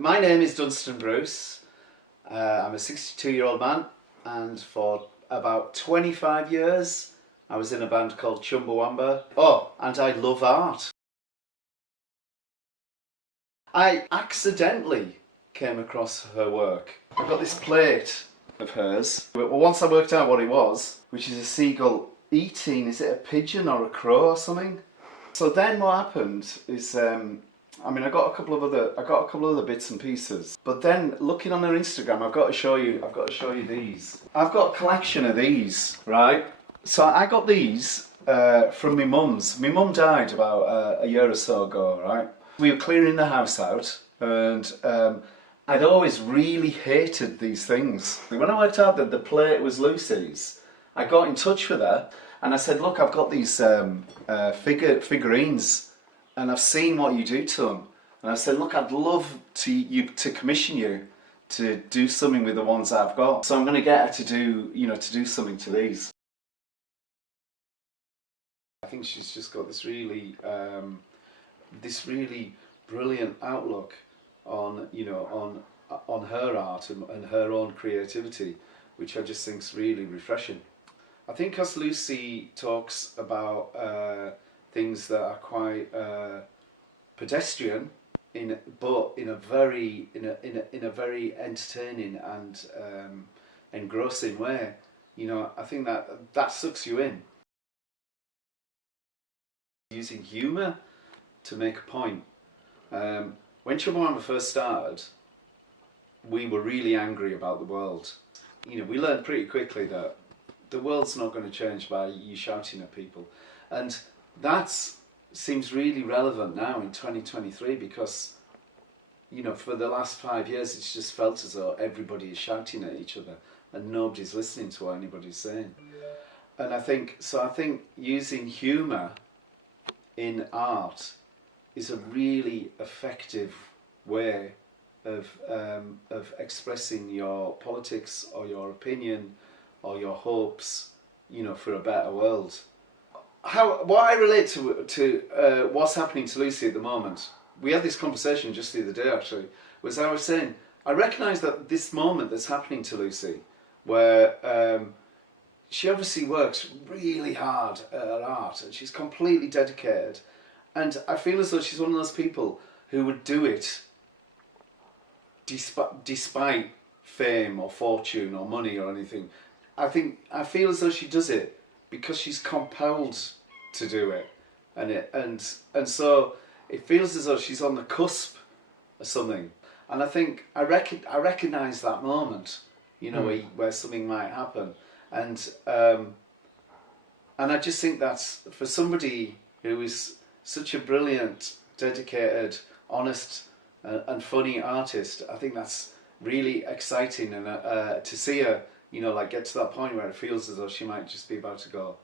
My name is Dunstan Bruce. I'm a 62-year-old man, and for about 25 years I was in a band called Chumbawamba. Oh, and I love art. I accidentally came across her work. I've got this plate of hers. Well, once I worked out what it was, which is a seagull eating, is it a pigeon or a crow or something? So then what happened is, I got a couple of other bits and pieces. But then looking on her Instagram, I've got to show you these. I've got a collection of these, right? So I got these from my mum's. My mum died about a year or so ago, right? We were clearing the house out, and I'd always really hated these things. When I worked out that the plate was Lucy's, I got in touch with her and I said, look, I've got these figurines and I've seen what you do to them. And I said, look, I'd love to commission you to do something with the ones I've got. So I'm going to get her to do something to these. I think she's just got this really brilliant outlook on on her art and her own creativity, which I just think is really refreshing. I think Haus of Lucy talks about things that are quite pedestrian, but in a very entertaining and engrossing way. I think that sucks you in. Using humour to make a point. When Chumbawamba first started, we were really angry about the world. We learned pretty quickly that the world's not going to change by you shouting at people, and that seems really relevant now in 2023 because for the last 5 years it's just felt as though everybody is shouting at each other and nobody's listening to what anybody's saying. And I think using humour in art is a really effective way of expressing your politics or your opinion or your hopes, for a better world. What I relate to what's happening to Lucy at the moment. We had this conversation just the other day actually. Was I was saying I recognise that this moment that's happening to Lucy, where she obviously works really hard at her art and she's completely dedicated, and I feel as though she's one of those people who would do it despite fame or fortune or money or anything. I feel as though she does it because she's compelled to do it, and so it feels as though she's on the cusp of something. And I think I recognise that moment, where something might happen, and I just think that's for somebody who is such a brilliant, dedicated, honest, and funny artist. I think that's really exciting, and to see her, get to that point where it feels as though she might just be about to go.